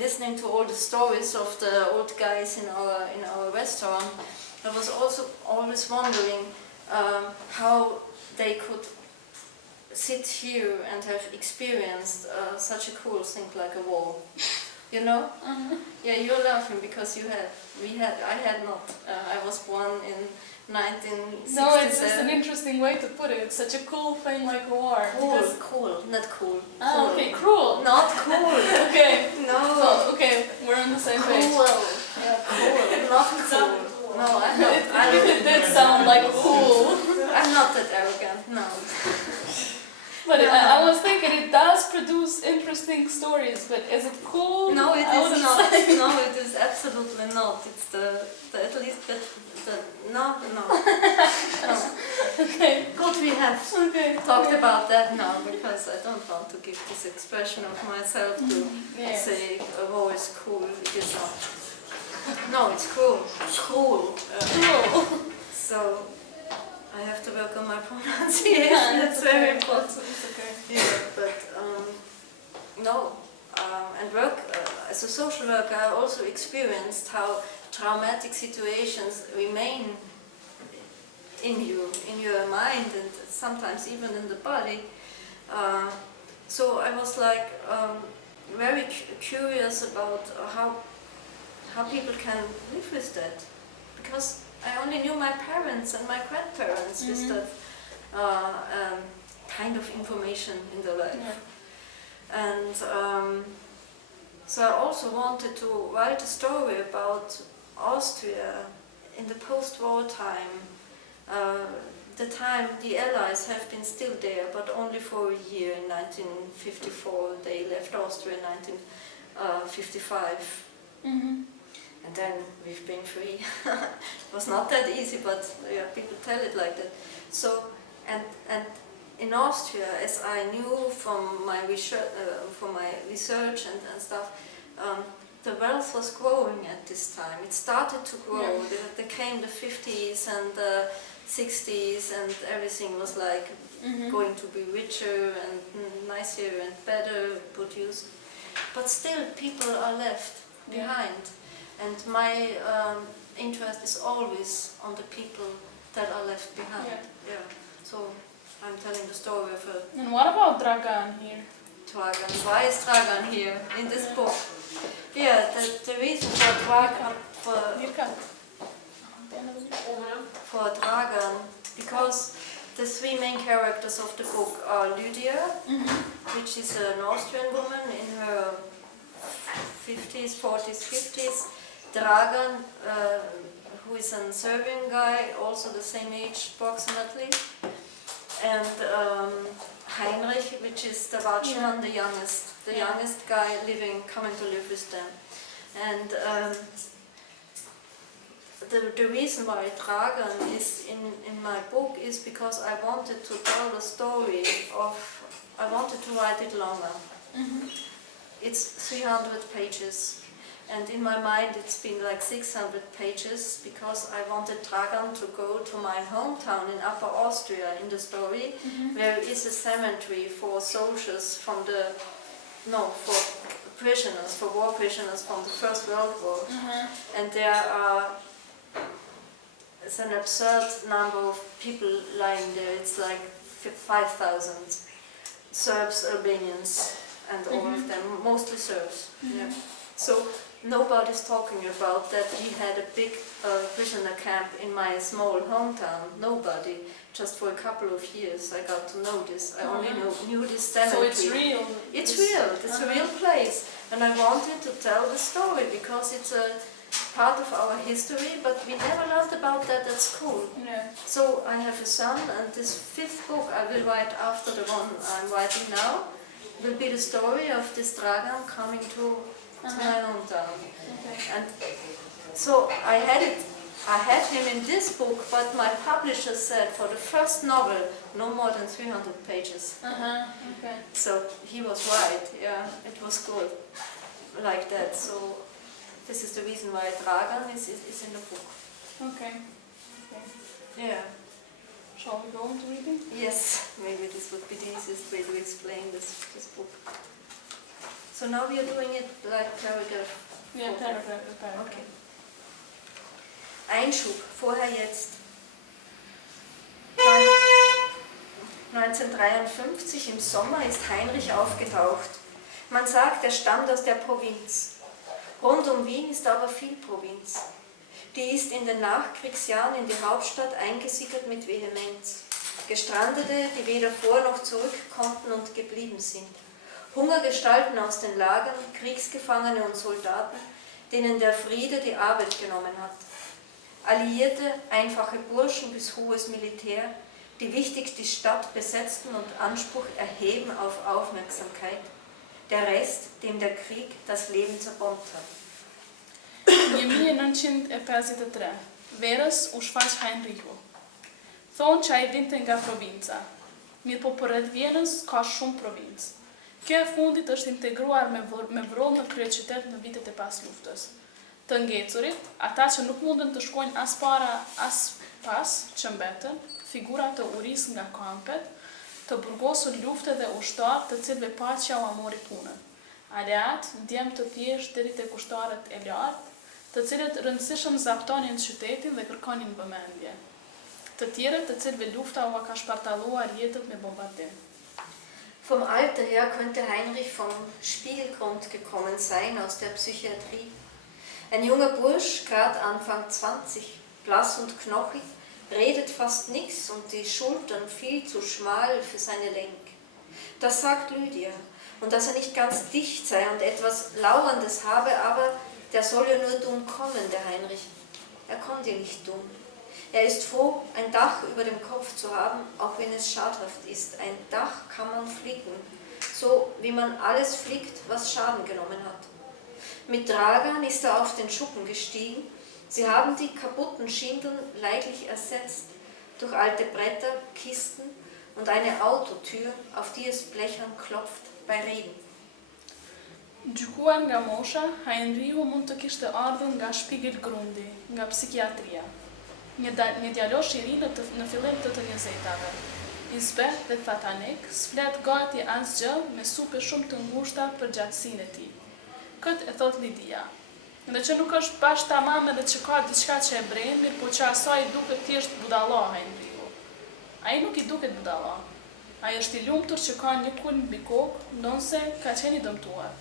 listening to all the stories of the old guys in our restaurant, I was also always wondering how they could sit here and have experienced such a cool thing like a war. You know? Uh-huh. Yeah, you're laughing because I had not. I was born in 1967. No, it's just an interesting way to put it. It's such a cool thing like a war. Cool, not cool. Ah, cool. okay, cruel. Not cool. Okay. No. So, okay, we're on the same page. Cool. Yeah, cool. Not cool. No, I'm not. It did sound like cool. I'm not that arrogant, no. But I was thinking it does produce interesting stories, but is it cool? No, it I is would not. say. No, it is absolutely not. It's the at least the no. Okay. Good, we have talked about that now, because I don't want to give this expression of myself to say a war is cool. It is not. No, it's cool. Cool. Cool. So I have to work on my pronunciation. That's very important. It's okay. Yeah, but no. And work as a social worker, I also experienced how traumatic situations remain in you, in your mind, and sometimes even in the body. So I was like very curious about how people can live with that, because I only knew my parents and my grandparents with that kind of information in their life. Yeah. And so I also wanted to write a story about Austria in the post-war time. The time the Allies have been still there, but only for a year. In 1954 they left Austria in 1955. And then we've been free. It was not that easy, but yeah, people tell it like that. So, and in Austria, as I knew from my research and stuff, the wealth was growing at this time. It started to grow. Yeah. There came the 50s and the 60s, and everything was like going to be richer and nicer and better produced. But still, people are left behind. And my interest is always on the people that are left behind. Yeah. So I'm telling the story of a... And what about Dragan here? Dragan. Why is Dragan here in this book? Yeah, the reason for Dragan, for Dragan, because the three main characters of the book are Lydia, which is an Austrian woman in her 50s, 40s, 50s. Dragan, who is a Serbian guy, also the same age approximately, and Heinrich, which is the Watschenmann, the youngest guy coming to live with them. And the reason why Dragan is in my book is because I wanted to tell the story I wanted to write it longer. It's 300 pages. And in my mind it's been like 600 pages, because I wanted Dragan to go to my hometown in Upper Austria in the story, where is a cemetery for soldiers from for prisoners, for war prisoners from the First World War. And there is an absurd number of people lying there. It's like 5,000 Serbs, Albanians, and all of them, mostly Serbs. Yeah. So nobody's talking about that he had a big prisoner camp in my small hometown. Nobody. Just for a couple of years I got to know this. I only knew this cemetery. So it's real? It's real. It's a real place. And I wanted to tell the story because it's a part of our history, but we never learned about that at school. So I have a son, and this 5th book I will write after the one I'm writing now will be the story of this Dragan coming to my hometown. And so I had him in this book, but my publisher said for the first novel no more than 300 pages. So he was right. Yeah, it was good like that. So this is the reason why Dragan is in the book. Okay. Yeah. Shall we go into reading? Yes, maybe this would be the easiest way to explain this book. So now we are doing it like paragraph. Yeah, paragraph. Okay. Einschub, vorher jetzt. 1953 im Sommer ist Heinrich aufgetaucht. Man sagt, er stammt aus der Provinz. Rund um Wien ist aber viel Provinz. Die ist in den Nachkriegsjahren in die Hauptstadt eingesickert mit Vehemenz. Gestrandete, die weder vor noch zurück konnten und geblieben sind. Hungergestalten aus den Lagern, Kriegsgefangene und Soldaten, denen der Friede die Arbeit genommen hat. Alliierte, einfache Burschen bis hohes Militär, die wichtig die Stadt besetzten und Anspruch erheben auf Aufmerksamkeit. Der Rest, dem der Krieg das Leben zerbombt hat. 1953, verës u shfaq Heinrichu. Thonë që ai vinte nga provinca. Mirë po përreth Vienës ka shumë provincë. Kjo e fundit është integruar me vronë në kryeqytet në vitet e pas luftës. Të ngecurit, ata që nuk mundën të shkojnë as para as pas që mbetën, figura të uris nga kampet, të burgosur lufte dhe ushtar të cilëve paqja u amori punën. Aleat, djem të thjesht deri te kushtarët e lartë, të cilët rëndësishëm zaptonin qytetin dhe kërkonin vëmendje. të tjerët të cilëve lufta u ka shpartalluar jetët me bombardim. Vom Alter her könnte Heinrich vom Spielgrund gekommen sein, aus der Psychiatrie. Ein junger Bursch, gerade Anfang 20, blass und knochig, redet fast nichts und die Schultern viel zu schmal für seine Lenk. Das sagt Lydia. Und dass er nicht ganz dicht sei und etwas Lauerndes habe, aber der soll ja nur dumm kommen, der Heinrich. Er kommt ja nicht dumm. Er ist froh, ein Dach über dem Kopf zu haben, auch wenn es schadhaft ist. Ein Dach kann man flicken, so wie man alles flickt, was Schaden genommen hat. Mit Dragan ist er auf den Schuppen gestiegen. Sie haben die kaputten Schindeln leidlich ersetzt durch alte Bretter, Kisten und eine Autotür, auf die es blechern klopft bei Regen. Gjykuar nga mosha, Heinrichu mund të kishte ardhur nga Spiegelgrundi, nga psikiatria. Një djalosh I ri në fillim të 20-tave. I zbet dhe thatanik, s'flet gati asgjë me supe shumë të ngushta për gjatësinë e tij. Këtë e thot Lidia. Dhe që nuk është bash tamam edhe që ka diçka që e bren, mirë po që asaj duket thjesht budalla Heinrichu. Ai nuk I duket budalla. Ai është I lumtur që ka një kulm mbi kokë, ndonse ka qenë I dëmtuar.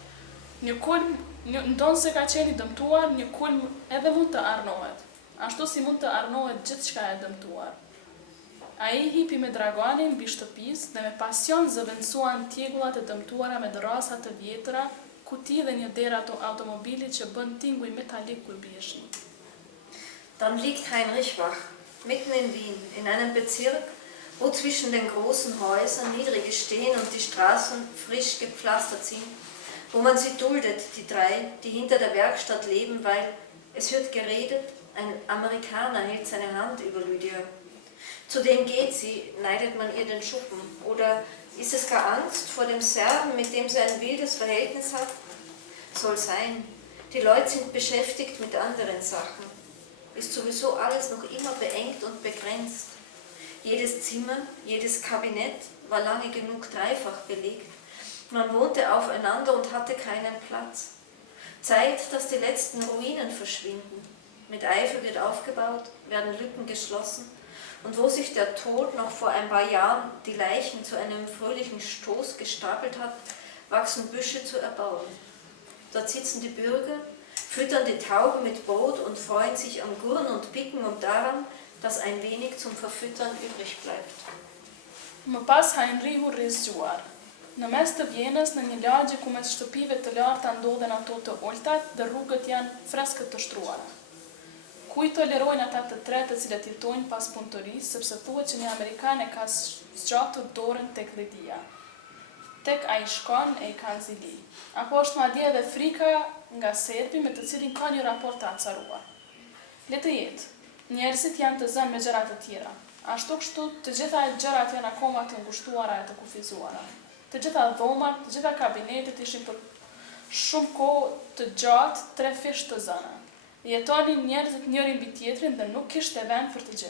Ndonse ka qenë I dëmtuar, një kulm edhe mund të arnohet. Ashtu si mund të arnohet gjithçka e dëmtuar. Ai hipi me draganin mbi shtëpisë dhe me pasion zëvendësuan tjegullat e dëmtuara me drasa të vjetra, kuti dhe një derë automobili që bën tinguj metalik kur bie shi. Dann liegt Heinrich wach, mitten in Wien, in einem Bezirk, wo zwischen den großen Häusern niedrige stehen und die Straßen frisch gepflastert sind, wo man sie duldet, die drei, die hinter der Werkstatt leben, weil es wird geredet, ein Amerikaner hält seine Hand über Lydia. Zu dem geht sie, neidet man ihr den Schuppen. Oder ist es gar Angst vor dem Serben, mit dem sie ein wildes Verhältnis hat? Soll sein. Die Leute sind beschäftigt mit anderen Sachen. Ist sowieso alles noch immer beengt und begrenzt. Jedes Zimmer, jedes Kabinett war lange genug dreifach belegt. Man wohnte aufeinander und hatte keinen Platz. Zeit, dass die letzten Ruinen verschwinden. Mit Eifer wird aufgebaut, werden Lücken geschlossen. Und wo sich der Tod noch vor ein paar Jahren die Leichen zu einem fröhlichen Stoß gestapelt hat, wachsen Büsche zu erbauen. Dort sitzen die Bürger, füttern die Tauben mit Brot und freuen sich am Gurren und Picken und daran, dass ein wenig zum Verfüttern übrig bleibt. Më pas Heinrichu rrezgjuar. Në mes të Vienës, në një lagje ku mes shtëpive të larta ndodhen ato të oltat dhe rrugët janë freskët të shtruara. Ku I tolerojnë ata të tre të cilët jetojnë pas punëtorisë, sepse thuhet që një Amerikan e ka zgjatur dorën tek Lidia. Tek ai shkon e I kanë zili. Apo është madje edhe frika nga serbi me të cilin ka një raport të acaruar. Le të jetë, njerëzit janë të zënë me gjëra të tjera. Ashtu kështu të gjitha gjërat janë akoma të ngushtuara e të kufizuara. Të gjitha dhomat, të gjitha kabinetet ishin për shumë kohë të gjatë, tre fish të zëna. Jetonin njerëzit njëri mbi tjetrin dhe nuk kishte vend për të gjë.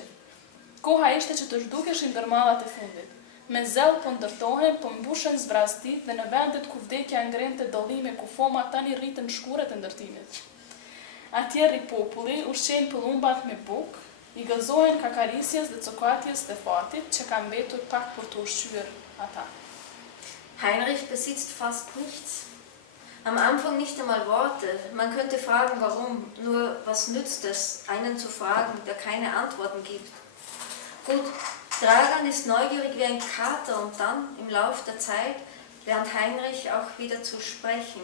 Koha ishte që të zhdukeshin ndërmallat e fundit. Me zell po ndërtohen, po mbushen zvrastit dhe në vendet ku vdekja ngrente dollime ku foma tani rritën shkuret e ndërtimit. Atje rri populli, ushqejnë pëllumbat me bukë, I gëzohen kakarisjes dhe cokatjes dhe fatit që ka mbetur pak për të ushqyer ata. Heinrich besitzt fast nichts. Am Anfang nicht einmal Worte. Man könnte fragen, warum. Nur was nützt es, einen zu fragen, der keine Antworten gibt? Gut, Dragan ist neugierig wie ein Kater und dann, im Lauf der Zeit, lernt Heinrich auch wieder zu sprechen.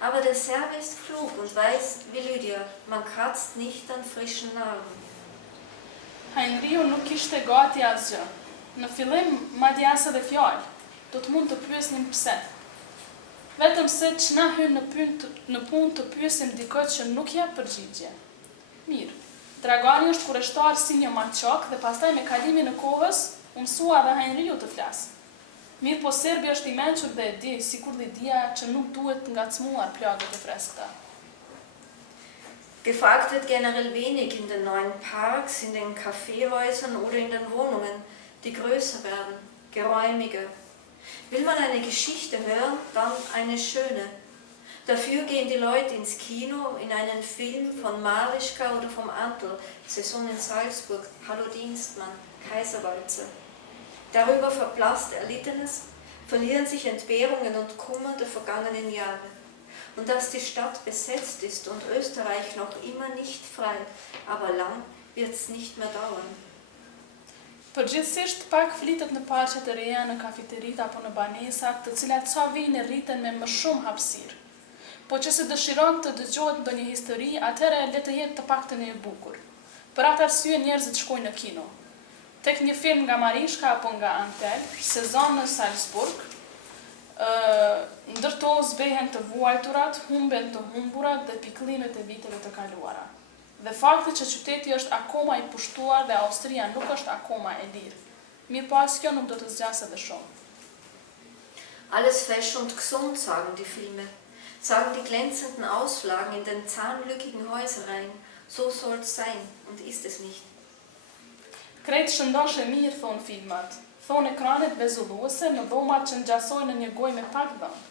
Aber der Serbe ist klug und weiß, wie Lydia, man kratzt nicht an frischen Narben. Heinrichu nuk ishte gati asgjë. Në fillim, madje as edhe fjalë. Do të mund të pyesnim pse. Vetëm se ç'na hyn në punë të pyesim dikë që nuk jep përgjigje. Mirë. Dragani është kureshtar si një maçak dhe pastaj me kalimin e kohës u mësua edhe Heinrichu të flasë. Mirë po serbi është I mençur dhe e di, sikur Lidia, që nuk duhet ngacmuar plagët e freskëta. Gefragt wird generell wenig in den neuen Parks, in den Kaffeehäusern oder in den Wohnungen, die größer werden, geräumiger. Will man eine Geschichte hören, dann eine schöne. Dafür gehen die Leute ins Kino, in einen Film von Marischka oder vom Antl, Saison in Salzburg, Hallo Dienstmann, Kaiserwalzer. Darüber verblasst Erlittenes, verlieren sich Entbehrungen und Kummer der vergangenen Jahre. Und dass die Stadt besetzt ist und Österreich noch immer nicht frei, aber lang wird es nicht mehr dauern. Përgjithsisht pak flitet në parqet e reja në kafeterita apo në banesa, të cilat sa vijnë rriten me më shumë hapësirë. Po që se dëshiron të dëgjohet ndonjë histori, atëherë le të jetë të paktën e bukur. Për atë arsye njerëzit shkojnë në kino. Tek një film nga Marischka apo nga Antel, Sezon në Salzburg, ndërto zbehen të vuajturat, humben të humburat dhe pikëllimet e viteve të kaluara. Dhe fakti që qyteti është akoma i pushtuar dhe Austria nuk është akoma e lirë. Mirë pas kjo nuk do të zgjasë edhe shumë. Alles fesch und gesund, sagen die Filme. Sagen die glänzenden Auslagen in den zahnlückigen Häuserreihen. So soll's sein und ist es nicht. Krejt shëndosh e mirë, thonë filmat. Thonë ekranet bezulluese në dhomat që ngjasojnë në një gojë me pak dhëmë.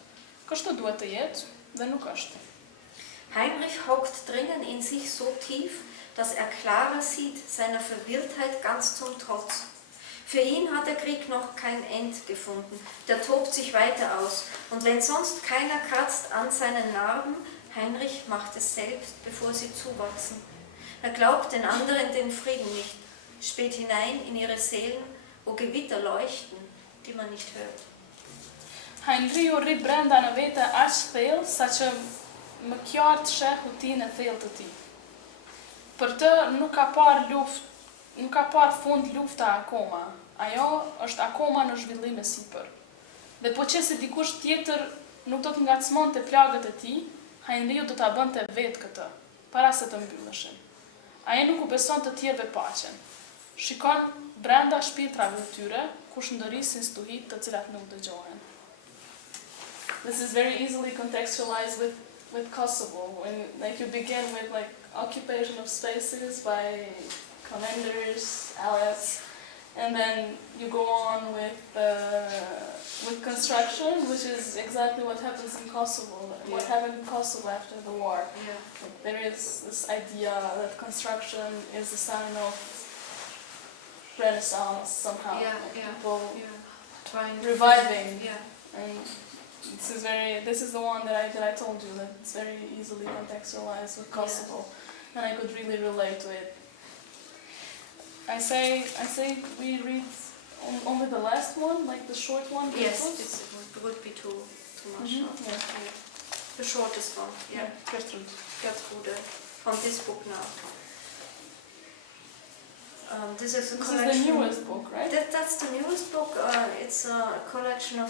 Kështu duhet të jetë dhe nuk është. Heinrich hockt drinnen in sich so tief, dass er klarer sieht, seiner Verwirrtheit ganz zum Trotz. Für ihn hat der Krieg noch kein End gefunden, der tobt sich weiter aus. Und wenn sonst keiner kratzt an seinen Narben, Heinrich macht es selbst, bevor sie zuwachsen. Er glaubt den anderen den Frieden nicht, späht hinein in ihre Seelen, wo Gewitter leuchten, die man nicht hört. Heinriu rri brenda në vete aq thellë, sa që më qartë sheh hutinë e thellë të tij. Për të nuk ka parë fund lufta akoma. Ajo është akoma në zhvillim e sipër. Dhe po qëse dikush tjetër nuk do të ngacmonte plagët e tij, Heinriu do ta bënte vetë këtë, para se të mbylleshin. Ai nuk u beson të tjerëve paqen. Shikon brenda shpirtrave të tyre, ku shndërrisin stuhit të cilat nuk dëgjohen. This is very easily contextualized with Kosovo, when you begin with occupation of spaces by commanders, allies, and then you go on with construction, which is exactly what happens in Kosovo. Yeah. What happened in Kosovo after the war. Yeah. There is this idea that construction is a sign of Renaissance somehow. People trying reviving. And this is the one that I told you, that it's very easily contextualized with Kosovo, and I could really relate to it. I say we read only the last one, like the short one. Yes, it would be too much. The shortest one. Yeah. Gertrude from this book now. This is the newest book, right? That's the newest book. It's a collection of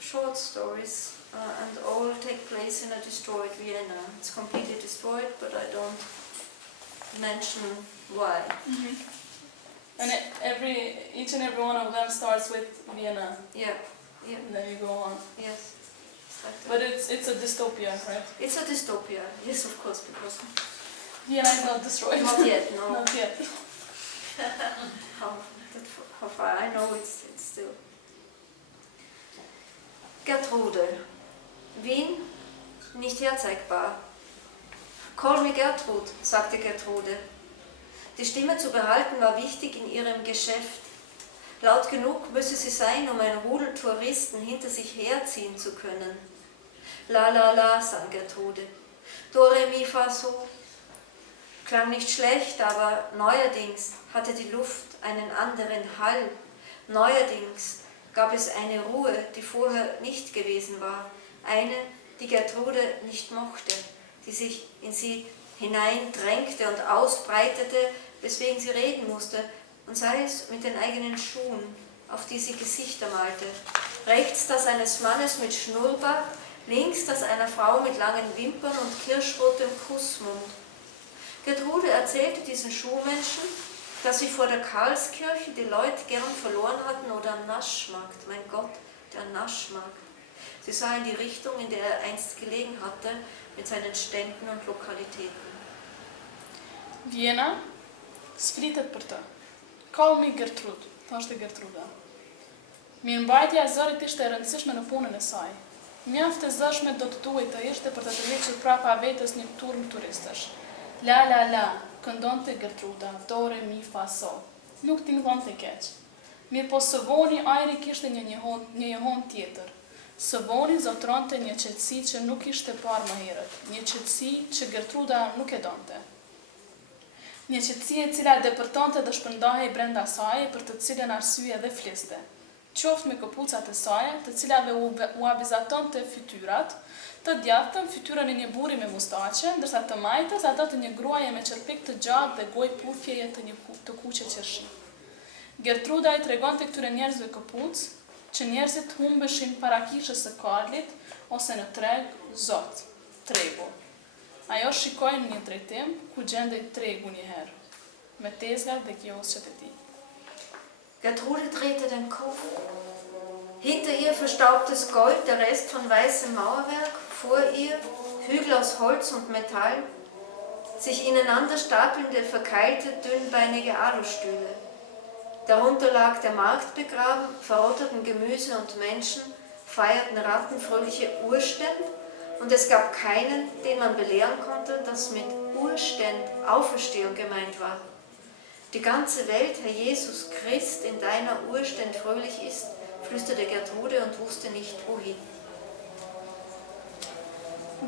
short stories, and all take place in a destroyed Vienna. It's completely destroyed, but I don't mention why. And each and every one of them starts with Vienna. Yeah. And then you go on. Yes. But it's a dystopia, right? It's a dystopia. Yes, of course, because Vienna is not destroyed. Not yet, no. Not yet. How far I know, it's still. Gertrude. Wien, nicht herzeigbar. Call me Gertrud, sagte Gertrude. Die Stimme zu behalten war wichtig in ihrem Geschäft. Laut genug müsse sie sein, um ein Rudel Touristen hinter sich herziehen zu können. La la la, sang Gertrude. Do re mi fa so. Klang nicht schlecht, aber neuerdings hatte die Luft einen anderen Hall. Neuerdings gab es eine Ruhe, die vorher nicht gewesen war. Eine, die Gertrude nicht mochte, die sich in sie hineindrängte und ausbreitete, weswegen sie reden musste, und sei es mit den eigenen Schuhen, auf die sie Gesichter malte. Rechts das eines Mannes mit Schnurrbart, links das einer Frau mit langen Wimpern und kirschrotem Kussmund. Gertrude erzählte diesen Schuhmenschen, dass sie vor der Karlskirche die Leute gern verloren hatten oder am Naschmarkt. Mein Gott, der Naschmarkt. Sie sah in die Richtung, in der er einst gelegen hatte, mit seinen Ständen und Lokalitäten. Vienna, sflitet për të. Call me Gertrude, thoshte Gertruda. Mirëmbajtja e zërit ishte e rëndësishme në punën e saj. Mjaft e zëshme do të duhet të ishte për të të lequr prapa vetës një turm turistësh. La la la, këndonte Gertruda, do re mi fa sol. Nuk tingëllonte keq. Mirë po sëvoni ajri kishte një njohon tjetër. Sëvoni zotronte një qetësi që nuk ishte parë më herët, një qetësi që Gertruda nuk e donte. Një qetësi e cila depërtonte dhe shpërndahej brenda saj për të cilën arsye dhe fliste. Qoftë me këpucat e saj, të cilave u avizatonte fytyrat, të djathtën fytyrën e një burri me mustaqe, ndërsa të majtës ato të një gruaje me çerpik të gjatë dhe gojë puthjeje të kuqe qershi. Gertruda i tregonte këtyre njerëzve këpuc, që njerëzit humbeshin para kishës së Karlit ose në treg, Zot, tregu. Ajo shikoi në një drejtim ku gjendej tregu një herë, me tezgat dhe kioskët e tij. Gertrude drehte den Kopf. Hinter ihr verstaubtes Gold, der Rest von weißem Mauerwerk, vor ihr Hügel aus Holz und Metall, sich ineinander stapelnde, verkeilte, dünnbeinige Alustühle. Darunter lag der Markt begraben, verrotterten Gemüse und Menschen, feierten Ratten fröhliche Urständ und es gab keinen, den man belehren konnte, dass mit Urständ Auferstehung gemeint war. Die ganze Welt, Herr Jesus Christ, in deiner Urständ fröhlich ist, flüsterte Gertrude und wusste nicht wohin.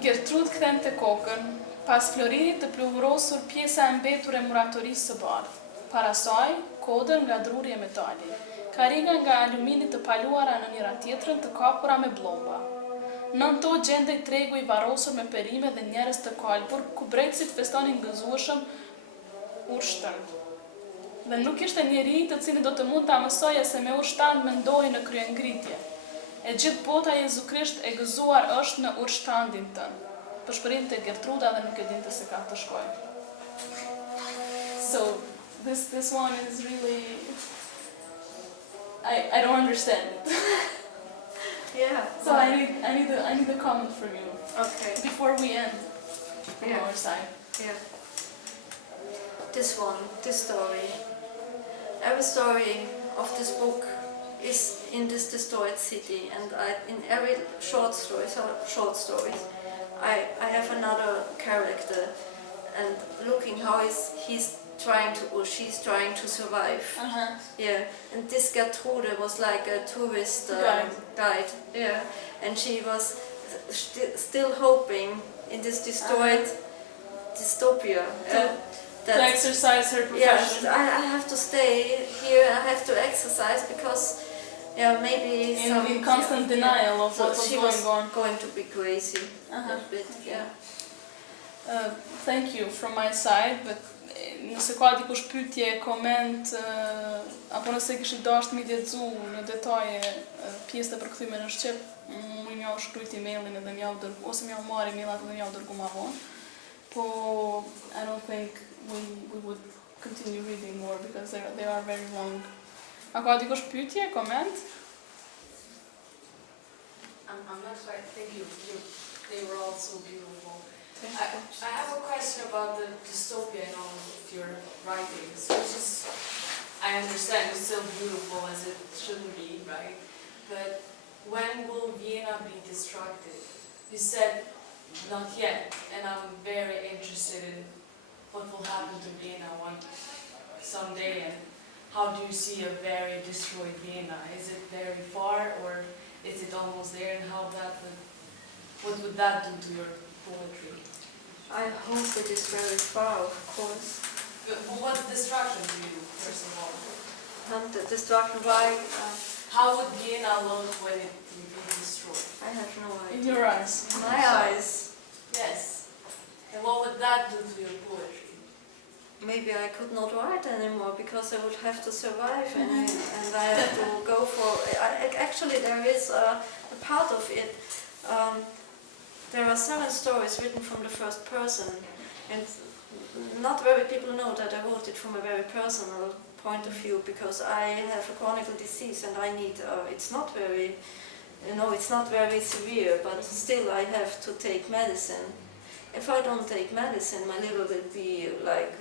Gertrude kthente kokën, pas floririt të pluhurosur pjesa e mbetur e muratorisë së bardhë. Para saj, kodër nga druri e metali, karinga nga aluminit të paluara në njëra tjetrën të kapura me blomba. Nën to gjendej tregu i varrosur me perime dhe njerëz të kalpur, ku brejtësit festonin gëzueshëm urshtën. Dhe nuk ishte njeri të cilin do të mund ta mësoje se me ushtan mendoi në kryengritje. E gjithë bota Jezu Krisht e gëzuar është në urshtandin tënë. Përshpërinte Gertruda dhe nuk e dinte se ka të shkojë. So this one is really I don't understand it. Yeah. So I need a comment from you. Okay. Before we end from our side. Yeah. This story. Every story of this book is in this destroyed city, and in every short stories, I have another character, and looking how she's trying to survive. Yeah, and this Gertrude was like a tourist guide. Yeah, and she was still hoping in this destroyed dystopia. To exercise her profession. Yes, I have to stay here. I have to exercise because, maybe in constant denial of what was going on. Going to be crazy a bit. Yeah. Thank you from my side, but nëse ka dikush pyetje, koment, apo nëse kishit dashur mi lexu në detaje pjesët e përkthime në shqip, më jau shkruajt emailin edhe më jau dërgu ose më jau marr emailat dhe më jau dërgu më vonë. Po I don't think we would continue reading more because they are very long. A ka dikush pyetje, koment? I'm not sure. Thank you. They were all so beautiful. I have a question about the dystopia in all of your writings, which is, I understand, it's still beautiful as it shouldn't be, right? But when will Vienna be destructed? You said not yet, and I'm very interested in what will happen to Vienna someday, and how do you see a very destroyed Vienna? Is it very far, or is it almost there, and what would that do to your poetry? I hope it is very far, of course. But what's destruction to you, first of all? And the destruction, why? How would Vienna look when it will be destroyed? I have no idea. In your eyes. In my eyes. Yes. And what would that do to your poetry? Maybe I could not write anymore because I would have to survive, and I have to go for. Actually, there is a part of it. There are 7 stories written from the first person, and not very people know that I wrote it from a very personal point of view because I have a chronic disease and I need. It's not very, it's not very severe, but still I have to take medicine. If I don't take medicine, my liver will be like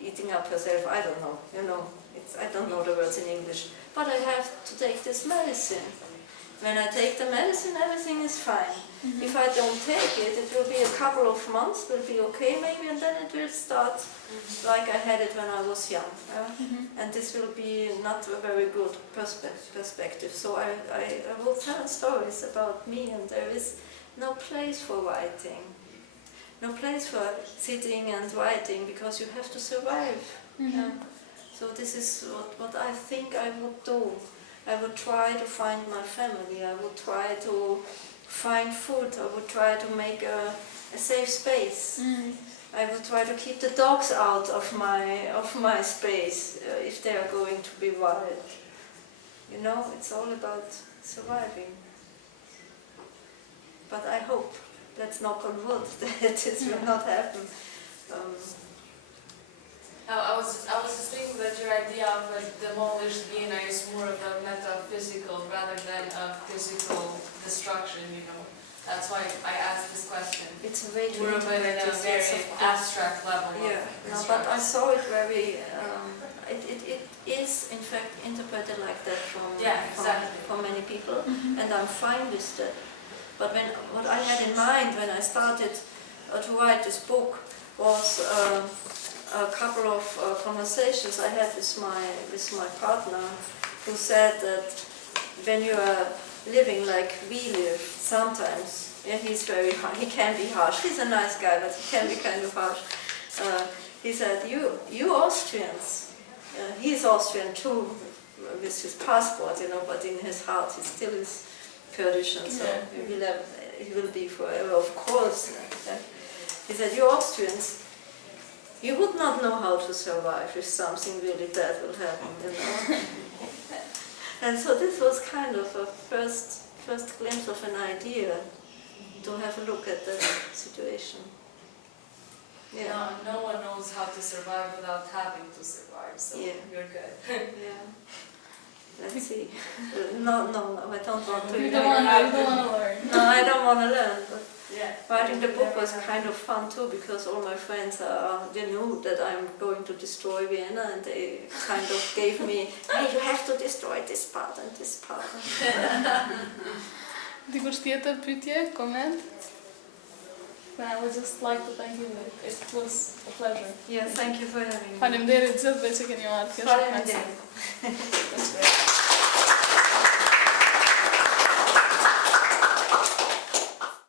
eating up herself. I don't know. I don't know the words in English, but I have to take this medicine. When I take the medicine, everything is fine. If I don't take it, it will be a couple of months, will be okay maybe, and then it will start like I had it when I was young. And this will be not a very good perspective. So I will tell stories about me, and there is no place for writing. No place for sitting and writing, because you have to survive. So this is what I think I would do. I would try to find my family, I would try to find food, I would try to make a safe space. I would try to keep the dogs out of my space if they are going to be wild. You know, it's all about surviving. But I hope, let's knock on wood, that this will not happen. I was just thinking that your idea of like demolished Vienna is more of a metaphysical rather than a physical destruction, you know. That's why I asked this question. It's a way to More of it at a very abstract level. Yeah, no, but I saw it very. It is in fact interpreted like that from many people, and I'm fine with that. But what I had in mind when I started to write this book was a couple of conversations I had with my partner, who said that when you are living like we live, sometimes, yeah, he can be harsh. He's a nice guy, but he can be kind of harsh. He said, you Austrians, he's Austrian too, with his passport, you know, but in his heart he still is Kurdish, and so he will be forever, of course. He said, you Austrians, you would not know how to survive if something really bad will happen, you know. And so this was kind of a first glimpse of an idea to have a look at that situation. Yeah. No one knows how to survive without having to survive, so you're good. Yeah. Let's see. No, I don't want to. You don't want to learn. No, I don't want to learn. But Yeah. writing the book was kind of fun too, because all my friends, they knew that I'm going to destroy Vienna, and they kind of gave me, hey, you have to destroy this part and this part. Ti përshtyet të pyetje, koment? I would just like to thank you. It was a pleasure. Yeah, thank you for having me. Faleminderit gjithëve që keni marrë pjesë. Faleminderit. That's great.